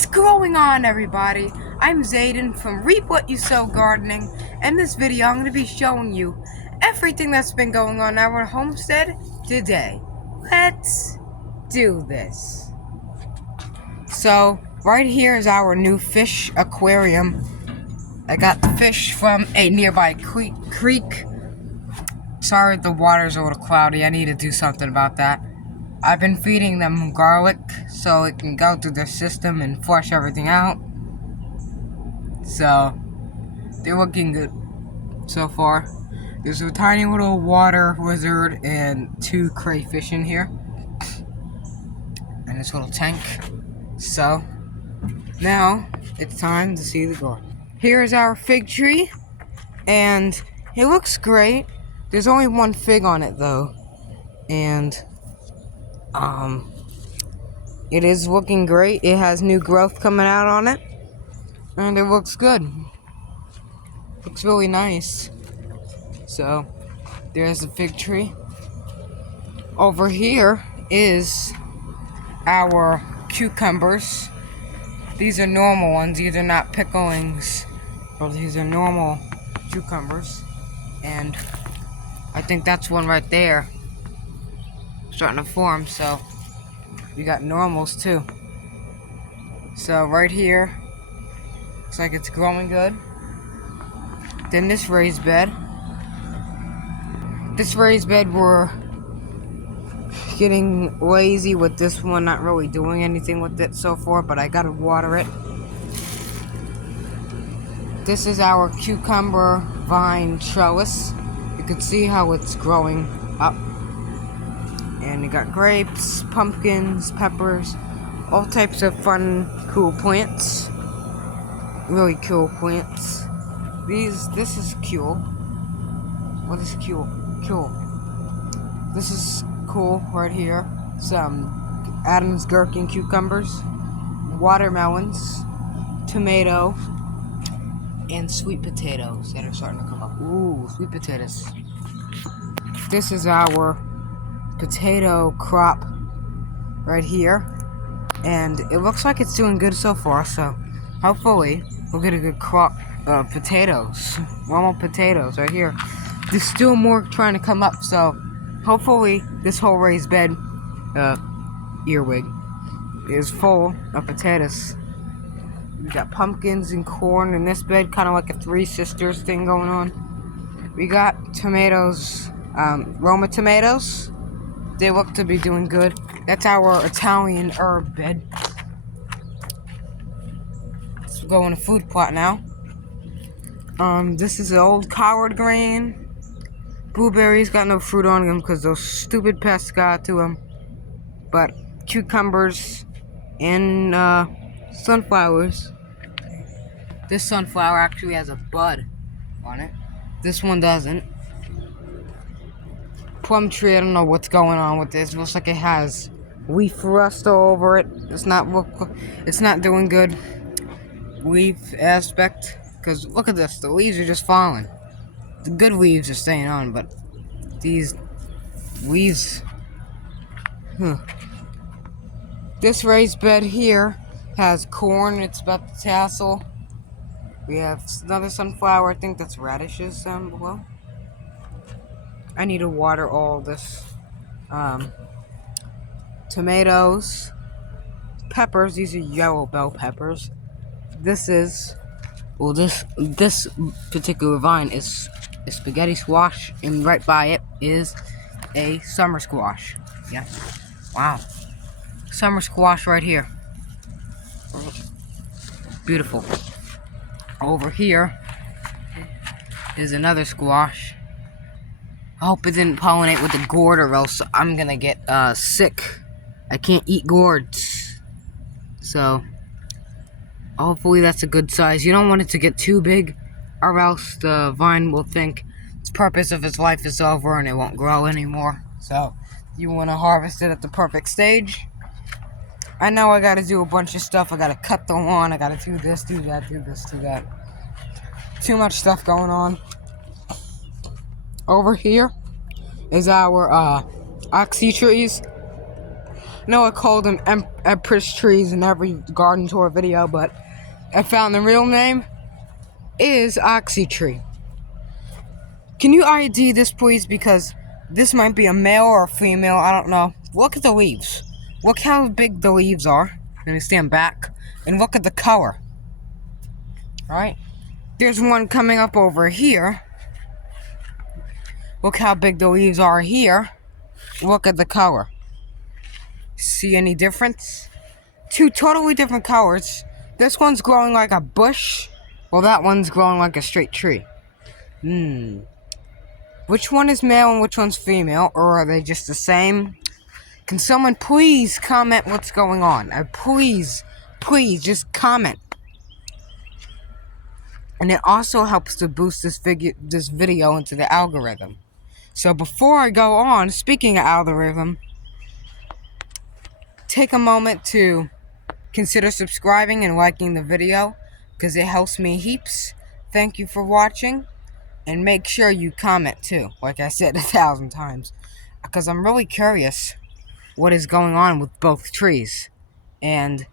What's going on, everybody? I'm Zayden from Reap What You Sow Gardening. In this video, I'm going to be showing you everything that's been going on at our homestead today. Let's do this. So, right here is our new fish aquarium. I got the fish from a nearby creek. Sorry, the water's a little cloudy. I need to do something about that. I've been feeding them garlic so it can go through their system and flush everything out. So, they're looking good so far. There's a tiny little water lizard and 2 crayfish in here. And this little tank. So, now it's time to see the garden. Here's our fig tree. And it looks great. There's only 1 fig on it though. And it is looking great. It has new growth coming out on it. And it looks good. Looks really nice. So, there's the fig tree. Over here is our cucumbers. These are normal ones. These are not picklings. But these are normal cucumbers. And I think that's one right there. Starting to form, so we got normals too. So right here, looks like it's growing good. Then this raised bed. This raised bed, we're getting lazy with this one, not really doing anything with it so far, but I gotta water it. This is our cucumber vine trellis. You can see how it's growing up. And you got grapes, pumpkins, peppers, all types of fun, cool plants. Really cool plants. This is cool. What is cool? Cool. This is cool right here. Some Adam's gherkin cucumbers, watermelons, tomato, and sweet potatoes that are starting to come up. Ooh, sweet potatoes. This is our potato crop right here, and it looks like it's doing good so far, so hopefully we'll get a good crop of potatoes, normal potatoes right here. There's still more trying to come up, so hopefully this whole raised bed earwig is full of potatoes. We got pumpkins and corn in this bed, kind of like a Three Sisters thing going on. We got tomatoes, Roma tomatoes. They look to be doing good. That's our Italian herb bed. Let's go in a food plot now. This is the old collard green. Blueberries got no fruit on them because those stupid pests got to them. But cucumbers and sunflowers. This sunflower actually has a bud on it. This one doesn't. Plum tree, I don't know what's going on with this. It looks like it has leaf rust all over it. It's not doing good. Leaf aspect, because look at this. The leaves are just falling. The good leaves are staying on, but these leaves. This raised bed here has corn. It's about to tassel. We have another sunflower. I think that's radishes down below. I need to water all this. Tomatoes, peppers. These are yellow bell peppers. This is, well, this particular vine is a spaghetti squash, and right by it is a summer squash. Yeah, wow, summer squash right here. Beautiful. Over here is another squash. I hope it didn't pollinate with the gourd, or else I'm gonna get sick. I can't eat gourds. So, hopefully that's a good size. You don't want it to get too big, or else the vine will think its purpose of its life is over and it won't grow anymore. So, you want to harvest it at the perfect stage. I know I gotta do a bunch of stuff. I gotta cut the lawn. I gotta do this, do that, do this, do that. Too much stuff going on. Over here is our oxy trees. know I called them Empress trees in every garden tour video, but I found the real name is Oxy tree. Can you ID this, please? Because this might be a male or a female. I don't know. Look at the leaves. Look how big the leaves are. Let me stand back and look at the color. Alright? There's one coming up over here. Look how big the leaves are here. Look at the color. See any difference? Two totally different colors. This one's growing like a bush, while that one's growing like a straight tree. Which one is male and which one's female? Or are they just the same? Can someone please comment what's going on? Please just comment. And it also helps to boost this video into the algorithm. So before I go on, speaking of algorithm, take a moment to consider subscribing and liking the video, because it helps me heaps. Thank you for watching, and make sure you comment too, like I said 1,000 times, because I'm really curious what is going on with both trees. And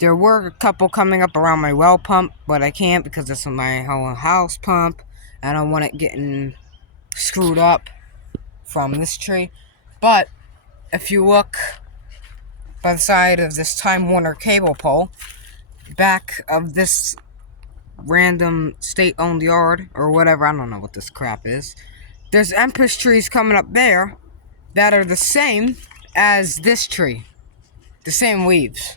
there were a couple coming up around my well pump, but I can't because it's my whole house pump. I don't want it getting screwed up from this tree. But if you look by the side of this Time Warner cable pole, back of this random state-owned yard, or whatever, I don't know what this crap is, there's Empress trees coming up there that are the same as this tree. The same leaves.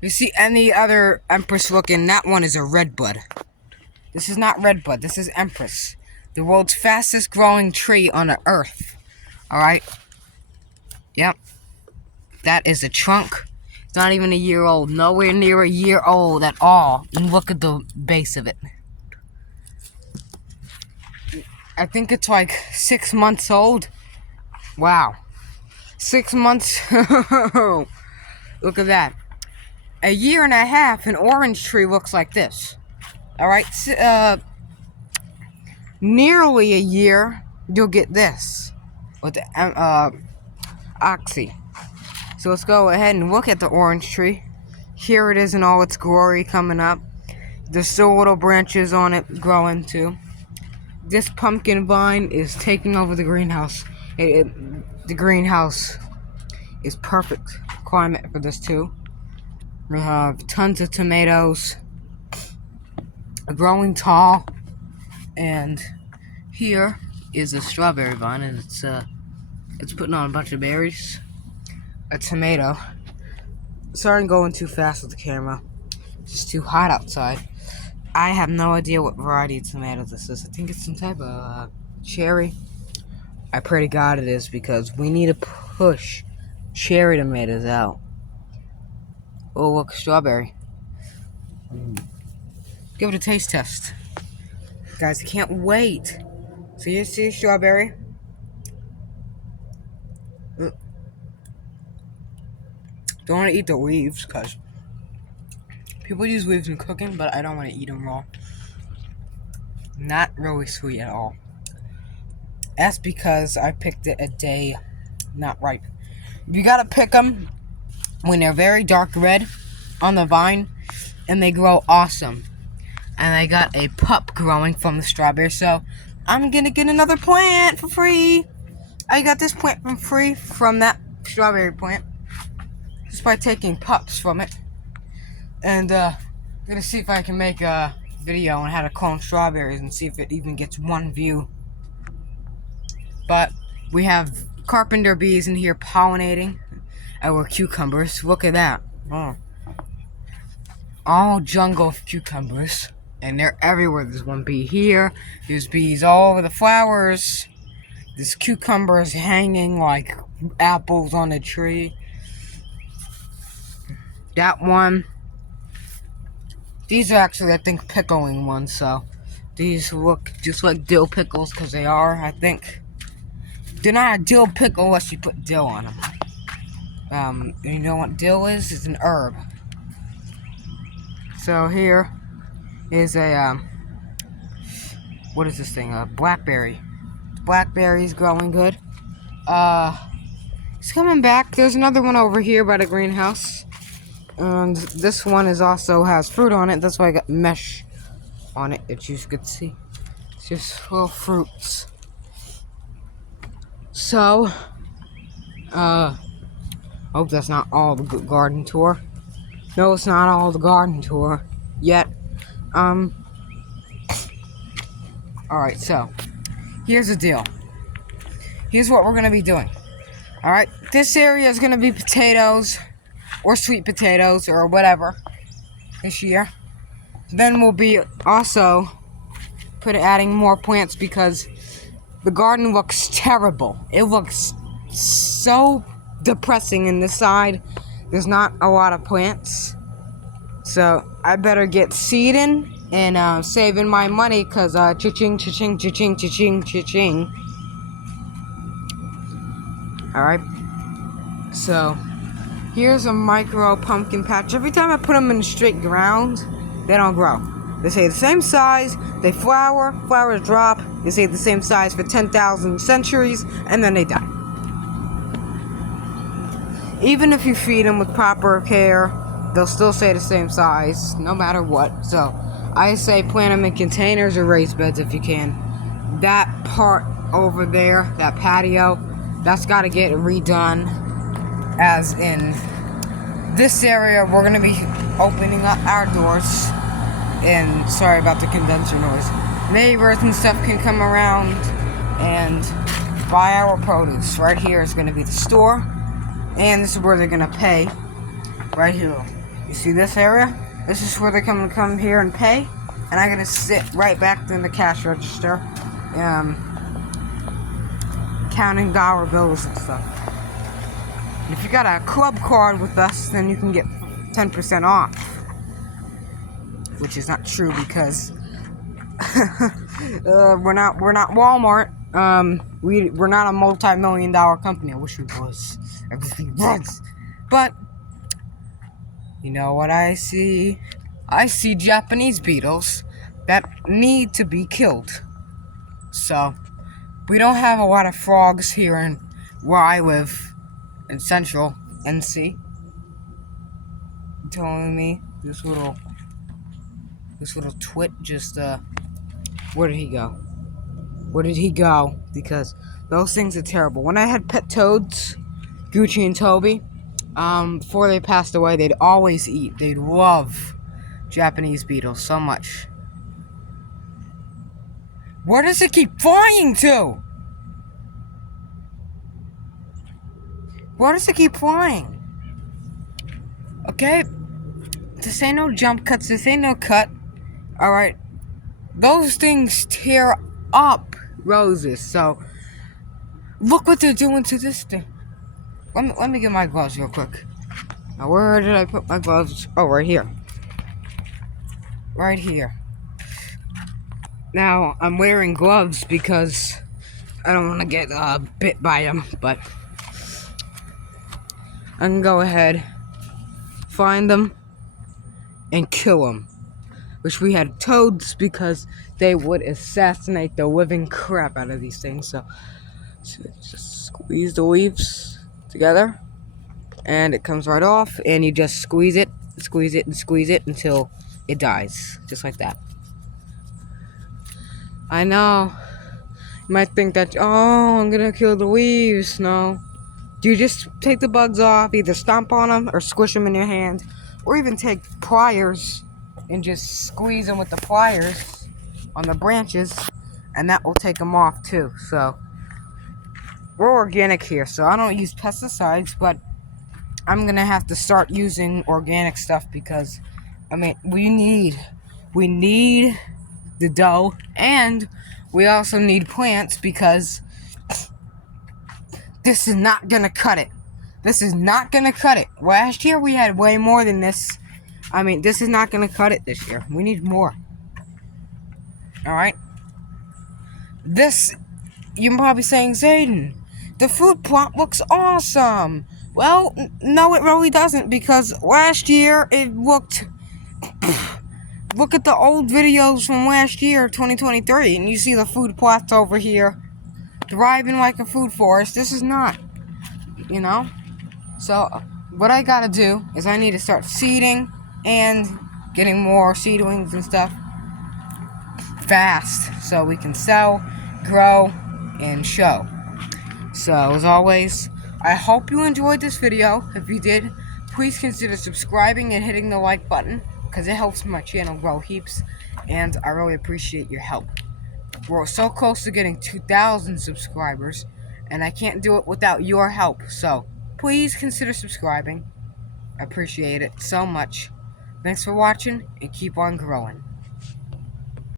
You see any other Empress looking, that one is a redbud. This is not redbud, this is Empress. The world's fastest growing tree on the earth. Alright? Yep. That is a trunk. It's not even a year old. Nowhere near a year old at all. And look at the base of it. I think it's like 6 months old. Wow. 6 months. Look at that. A year and a half, an orange tree looks like this. Alright, nearly a year, you'll get this with the Oxy. So let's go ahead and look at the orange tree. Here it is in all its glory coming up. There's still little branches on it growing too. This pumpkin vine is taking over the greenhouse. The greenhouse is perfect climate for this too. We have tons of tomatoes growing tall, and here is a strawberry vine, and it's putting on a bunch of berries. A tomato. Sorry I'm going too fast with the camera. It's just too hot outside. I have no idea what variety of tomato this is. I think it's some type of cherry. I pray to God it is, because we need to push cherry tomatoes out. Oh, look, strawberry. Give it a taste test. Guys, I can't wait. So you see strawberry? Don't want to eat the leaves, because people use leaves in cooking, but I don't want to eat them raw. Not really sweet at all. That's because I picked it a day not ripe. You gotta pick them when they're very dark red on the vine, and they grow awesome. And I got a pup growing from the strawberry, so I'm gonna get another plant for free. I got this plant for free from that strawberry plant, just by taking pups from it. And I'm gonna see if I can make a video on how to clone strawberries and see if it even gets 1 view. But we have carpenter bees in here pollinating our cucumbers. Look at that. Oh. All jungle of cucumbers. And they're everywhere. There's one bee here. There's bees all over the flowers. There's cucumbers hanging like apples on a tree. That one. These are actually, I think, pickling ones. So these look just like dill pickles, because they are, I think. They're not a dill pickle unless you put dill on them. You know what dill is? It's an herb. So here is a, what is this thing? A blackberry. Blackberry's growing good. He's coming back. There's another one over here by the greenhouse. And this one is also has fruit on it. That's why I got mesh on it, as you could see. It's just little fruits. So, hope that's not all the garden tour. No, it's not all the garden tour yet. Alright, so, here's the deal. Here's what we're going to be doing. Alright, this area is going to be potatoes, or sweet potatoes, or whatever, this year. Then we'll be also adding more plants because the garden looks terrible. It looks so depressing in this side. There's not a lot of plants. So, I better get seeding and saving my money because cha-ching, cha-ching, cha-ching, cha-ching, cha-ching. Alright, so here's a micro pumpkin patch. Every time I put them in the straight ground, they don't grow. They stay the same size, they flower, flowers drop, they stay the same size for 10,000 centuries, and then they die. Even if you feed them with proper care, they'll still stay the same size, no matter what. So, I say plant them in containers or raised beds if you can. That part over there, that patio, that's got to get redone, as in this area we're going to be opening up our doors, and sorry about the condenser noise. Neighbors and stuff can come around and buy our produce. Right here is going to be the store, and this is where they're going to pay, right here. You see this area? This is where they're going to come here and pay, and I'm going to sit right back in the cash register, counting dollar bills and stuff. And if you got a club card with us, then you can get 10% off. Which is not true because we're not Walmart. We're not a multi-million-dollar company. I wish we was. Everything was. But you know what I see? I see Japanese beetles that need to be killed. So we don't have a lot of frogs here in where I live in central NC. You're telling me this little twit just where did he go? Where did he go? Because those things are terrible. When I had pet toads, Gucci and Toby, before they passed away, they'd always eat. They'd love Japanese beetles so much. Where does it keep flying to? Where does it keep flying? Okay, this ain't no jump cuts. This ain't no cut. Alright, those things tear up roses. So, look what they're doing to this thing. Let me get my gloves real quick. Now, where did I put my gloves? Oh, right here. Right here. Now, I'm wearing gloves because I don't want to get bit by them, but I can go ahead, find them, and kill them. Wish we had toads because they would assassinate the living crap out of these things. So just squeeze the leaves together, and it comes right off, and you just squeeze it, and squeeze it until it dies, just like that. I know. You might think that, oh, I'm gonna kill the leaves. No. You just take the bugs off, either stomp on them or squish them in your hand, or even take pliers and just squeeze them with the pliers on the branches, and that will take them off too. So, we're organic here, so I don't use pesticides, but I'm gonna have to start using organic stuff because, I mean, we need the dough, and we also need plants because this is not gonna cut it. This is not gonna cut it. Last year we had way more than this. I mean, this is not gonna cut it this year. We need more. Alright? This, you're probably saying, Zayden, the fruit plot looks awesome. Well, no, it really doesn't, because last year it looked... Look at the old videos from last year, 2023, and you see the food plots over here thriving like a food forest. This is not. you know? So what I gotta do is I need to start seeding and getting more seedlings and stuff fast so we can sell, grow, and show. So as always, I hope you enjoyed this video. If you did, please consider subscribing and hitting the like button because it helps my channel grow heaps, and I really appreciate your help. We're so close to getting 2,000 subscribers, and I can't do it without your help. So please consider subscribing. I appreciate it so much. Thanks for watching, and keep on growing.